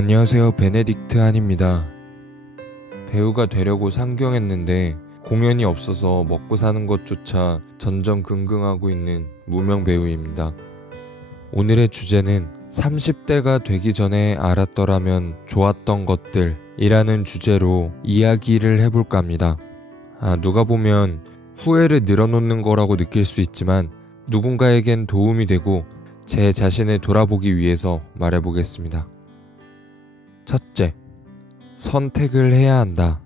안녕하세요. 베네딕트 한입니다. 배우가 되려고 상경했는데 공연이 없어서 먹고 사는 것조차 전전긍긍하고 있는 무명 배우입니다. 오늘의 주제는 30대가 되기 전에 알았더라면 좋았던 것들이라는 주제로 이야기를 해볼까 합니다. 누가 보면 후회를 늘어놓는 거라고 느낄 수 있지만 누군가에겐 도움이 되고 제 자신을 돌아보기 위해서 말해보겠습니다. 첫째, 선택을 해야 한다.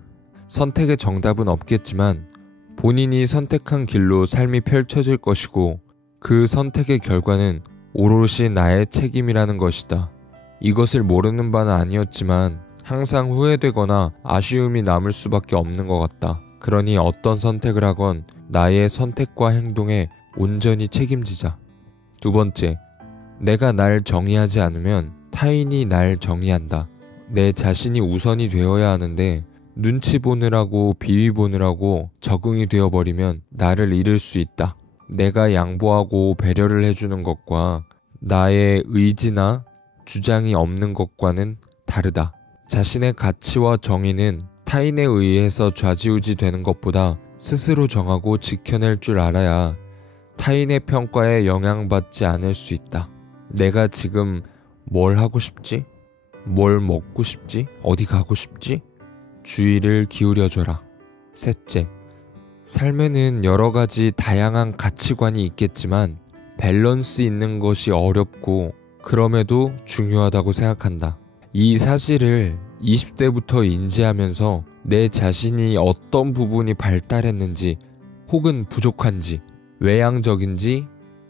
선택의 정답은 없겠지만 본인이 선택한 길로 삶이 펼쳐질 것이고 그 선택의 결과는 오롯이 나의 책임이라는 것이다. 이것을 모르는 바는 아니었지만 항상 후회되거나 아쉬움이 남을 수밖에 없는 것 같다. 그러니 어떤 선택을 하건 나의 선택과 행동에 온전히 책임지자. 두 번째, 내가 날 정의하지 않으면 타인이 날 정의한다. 내 자신이 우선이 되어야 하는데 눈치 보느라고 비위 보느라고 적응이 되어버리면 나를 잃을 수 있다. 내가 양보하고 배려를 해주는 것과 나의 의지나 주장이 없는 것과는 다르다. 자신의 가치와 정의는 타인에 의해서 좌지우지 되는 것보다 스스로 정하고 지켜낼 줄 알아야 타인의 평가에 영향받지 않을 수 있다. 내가 지금 뭘 하고 싶지? 뭘 먹고 싶지? 어디 가고 싶지? 주의를 기울여줘라. 셋째, 삶에는 여러 가지 다양한 가치관이 있겠지만 밸런스 있는 것이 어렵고 그럼에도 중요하다고 생각한다. 이 사실을 20대부터 인지하면서 내 자신이 어떤 부분이 발달했는지 혹은 부족한지, 외향적인지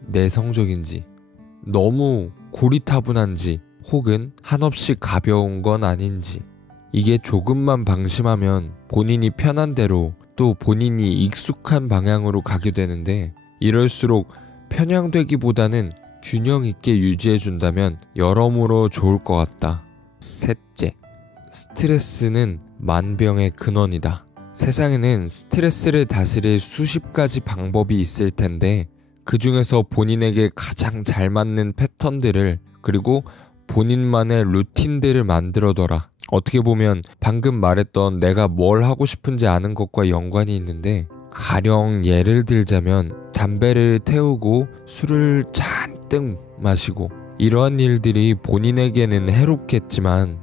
내성적인지, 너무 고리타분한지 혹은 한없이 가벼운 건 아닌지, 이게 조금만 방심하면 본인이 편한 대로 또 본인이 익숙한 방향으로 가게 되는데 이럴수록 편향되기보다는 균형 있게 유지해준다면 여러모로 좋을 것 같다. 셋째, 스트레스는 만병의 근원이다. 세상에는 스트레스를 다스릴 수십 가지 방법이 있을 텐데 그 중에서 본인에게 가장 잘 맞는 패턴들을 그리고 본인만의 루틴들을 만들어둬라. 어떻게 보면 방금 말했던 내가 뭘 하고 싶은지 아는 것과 연관이 있는데 가령 예를 들자면 담배를 태우고 술을 잔뜩 마시고 이러한 일들이 본인에게는 해롭겠지만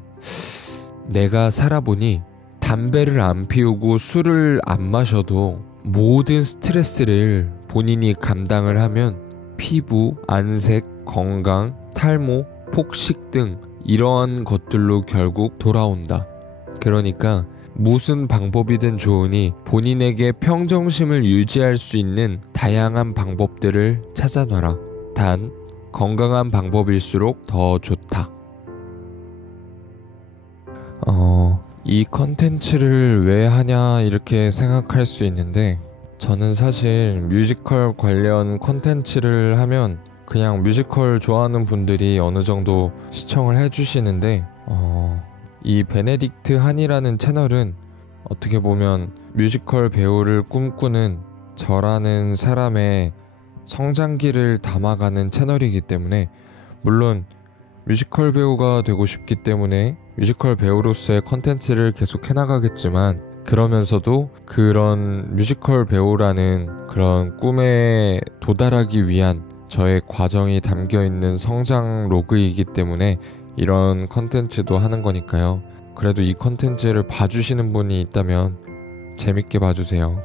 내가 살아보니 담배를 안 피우고 술을 안 마셔도 모든 스트레스를 본인이 감당을 하면 피부, 안색, 건강, 탈모, 폭식 등 이러한 것들로 결국 돌아온다. 그러니까 무슨 방법이든 좋으니 본인에게 평정심을 유지할 수 있는 다양한 방법들을 찾아놔라. 단 건강한 방법일수록 더 좋다. 이 컨텐츠를 왜 하냐 이렇게 생각할 수 있는데 저는 사실 뮤지컬 관련 컨텐츠를 하면 그냥 뮤지컬 좋아하는 분들이 어느 정도 시청을 해주시는데 이 베네딕트 한이라는 채널은 어떻게 보면 뮤지컬 배우를 꿈꾸는 저라는 사람의 성장기를 담아가는 채널이기 때문에 물론 뮤지컬 배우가 되고 싶기 때문에 뮤지컬 배우로서의 컨텐츠를 계속 해나가겠지만 그러면서도 그런 뮤지컬 배우라는 그런 꿈에 도달하기 위한 저의 과정이 담겨있는 성장 로그이기 때문에 이런 컨텐츠도 하는 거니까요. 그래도 이 컨텐츠를 봐주시는 분이 있다면 재밌게 봐주세요.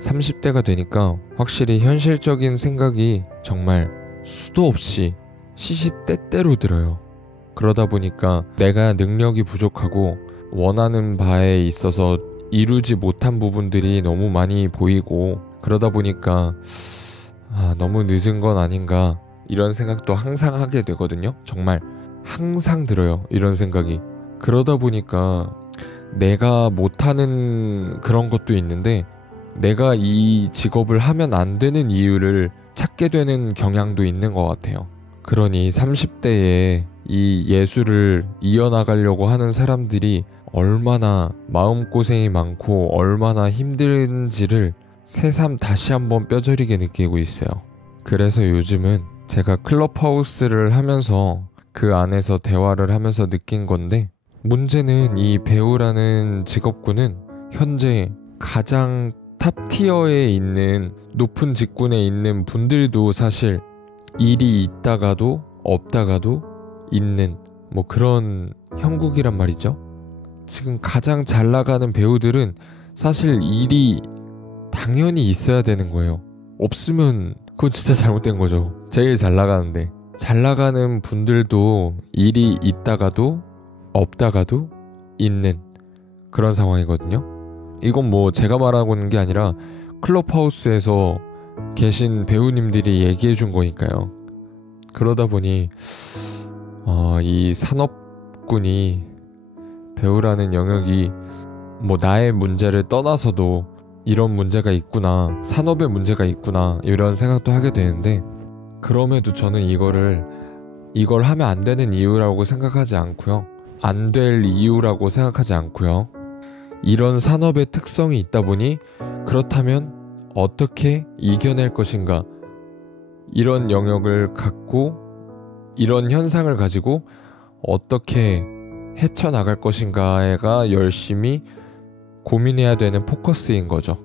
30대가 되니까 확실히 현실적인 생각이 정말 수도 없이 시시때때로 들어요. 그러다 보니까 내가 능력이 부족하고 원하는 바에 있어서 이루지 못한 부분들이 너무 많이 보이고 그러다 보니까 너무 늦은 건 아닌가 이런 생각도 항상 하게 되거든요. 정말 항상 들어요. 이런 생각이. 그러다 보니까 내가 못하는 그런 것도 있는데 내가 이 직업을 하면 안 되는 이유를 찾게 되는 경향도 있는 것 같아요. 그러니 30대에 이 예술을 이어나가려고 하는 사람들이 얼마나 마음고생이 많고 얼마나 힘든지를 새삼 다시 한번 뼈저리게 느끼고 있어요. 그래서 요즘은 제가 클럽하우스를 하면서 그 안에서 대화를 하면서 느낀 건데, 문제는 이 배우라는 직업군은 현재 가장 탑 티어에 있는 높은 직군에 있는 분들도 사실 일이 있다가도 없다가도 있는 뭐 그런 형국이란 말이죠. 지금 가장 잘 나가는 배우들은 사실 일이 당연히 있어야 되는 거예요. 없으면 그건 진짜 잘못된 거죠. 제일 잘 나가는데. 잘 나가는 분들도 일이 있다가도 없다가도 있는 그런 상황이거든요. 이건 뭐 제가 말하고 있는 게 아니라 클럽하우스에서 계신 배우님들이 얘기해 준 거니까요. 그러다 보니 이 산업군이, 배우라는 영역이 뭐 나의 문제를 떠나서도 이런 문제가 있구나, 산업의 문제가 있구나, 이런 생각도 하게 되는데, 그럼에도 저는 이걸 하면 안 되는 이유라고 생각하지 않고요. 안 될 이유라고 생각하지 않고요. 이런 산업의 특성이 있다 보니 그렇다면 어떻게 이겨낼 것인가, 이런 영역을 갖고 이런 현상을 가지고 어떻게 헤쳐나갈 것인가가 열심히 고민해야 되는 포커스인 거죠.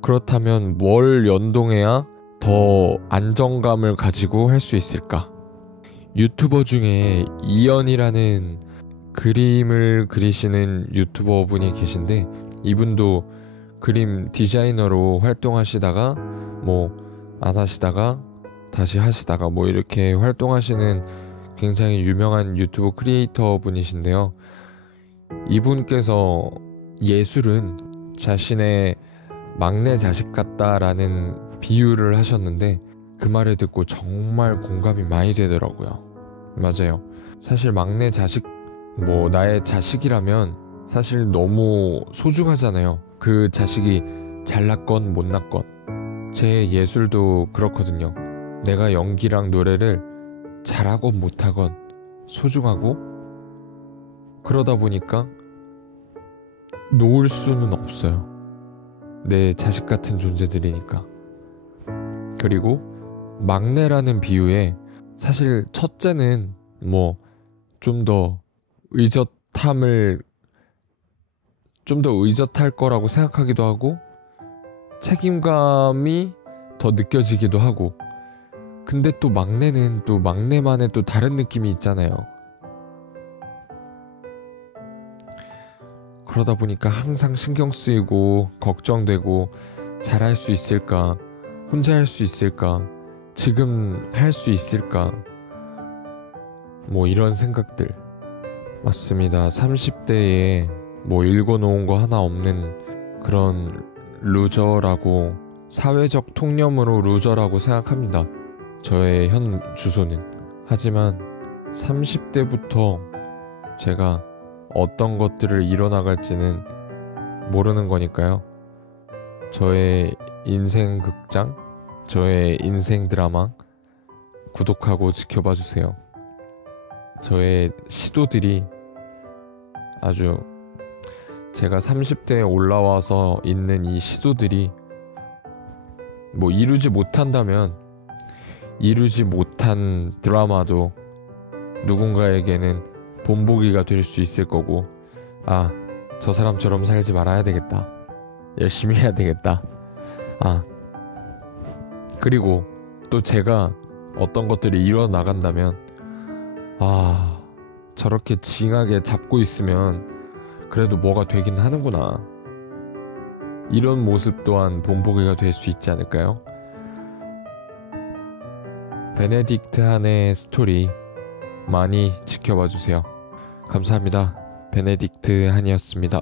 그렇다면 뭘 연동해야 더 안정감을 가지고 할 수 있을까? 유튜버 중에 이연이라는 그림을 그리시는 유튜버 분이 계신데, 이분도 그림 디자이너로 활동하시다가 뭐 안 하시다가 다시 하시다가 뭐 이렇게 활동하시는 굉장히 유명한 유튜브 크리에이터 분이신데요. 이분께서 예술은 자신의 막내 자식 같다라는 비유를 하셨는데, 그 말을 듣고 정말 공감이 많이 되더라고요. 맞아요. 사실 막내 자식, 뭐 나의 자식이라면 사실 너무 소중하잖아요. 그 자식이 잘났건 못났건. 제 예술도 그렇거든요. 내가 연기랑 노래를 잘하건 못하건 소중하고, 그러다 보니까 놓을 수는 없어요. 내 자식 같은 존재들이니까. 그리고 막내라는 비유에 사실 첫째는 뭐 좀 더 의젓할 거라고 생각하기도 하고, 책임감이 더 느껴지기도 하고, 근데 또 막내는 또 막내만의 또 다른 느낌이 있잖아요. 그러다 보니까 항상 신경 쓰이고 걱정되고, 잘할 수 있을까, 혼자 할 수 있을까, 지금 할 수 있을까, 뭐 이런 생각들. 맞습니다. 30대에 뭐 읽어놓은 거 하나 없는 그런 루저라고, 사회적 통념으로 루저라고 생각합니다. 저의 현 주소는. 하지만 30대부터 제가 어떤 것들을 이뤄나갈지는 모르는 거니까요. 저의 인생 극장, 저의 인생 드라마 구독하고 지켜봐 주세요. 저의 시도들이 아주, 제가 30대에 올라와서 있는 이 시도들이 뭐 이루지 못한다면, 이루지 못한 드라마도 누군가에게는 본보기가 될 수 있을 거고, 아, 저 사람처럼 살지 말아야 되겠다, 열심히 해야 되겠다. 그리고 또 제가 어떤 것들을 이뤄 나간다면, 저렇게 징하게 잡고 있으면 그래도 뭐가 되긴 하는구나, 이런 모습 또한 본보기가 될 수 있지 않을까요? 베네딕트 한의 스토리 많이 지켜봐 주세요. 감사합니다. 베네딕트 한이었습니다.